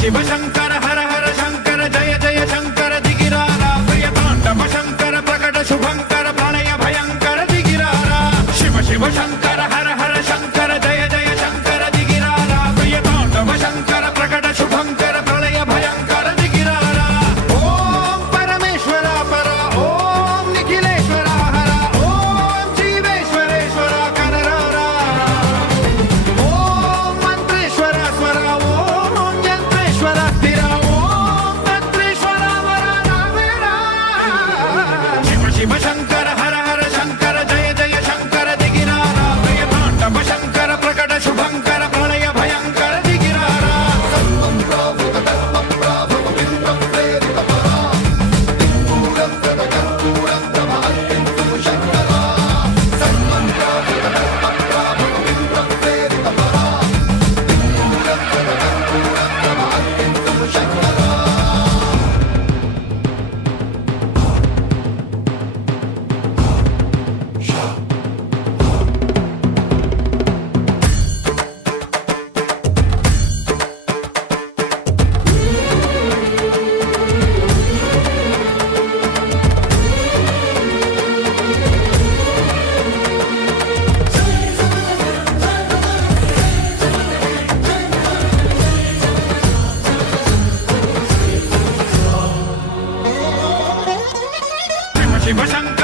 శివ శంకర హర హర శంకర జయ జయ శంకర దిగిరారా ప్రియతాండవ శంకర ప్రకట శుభంకర ప్రళయ భయంకర దిగిరారా శివ శివ శంకర హర హర శంకర జయ జయ శంకర దిగిరారా ప్రియతాండవ శంకర ప్రకట శుభంకర ప్రళయ భయంకర దిగిరారా ఓం పరమేశ్వర పర ఓం నిఖిలేశ్వర హర ఓం జీవేశ్వరేశ్వర కనరారా ఓం మంత్రేశ్వర స్వర ఓం యంత్రేశ్వర స్థిర ఓం తంత్రేశ్వర వర నావేరా శివ శివ శంకర హర హర శంకర జయ జయ శంకర దిగిరారా ప్రియతాండవ శంకర ప్రకట శుభంకర ప్రళయ భయంకర దిగిరారా శివ శంకర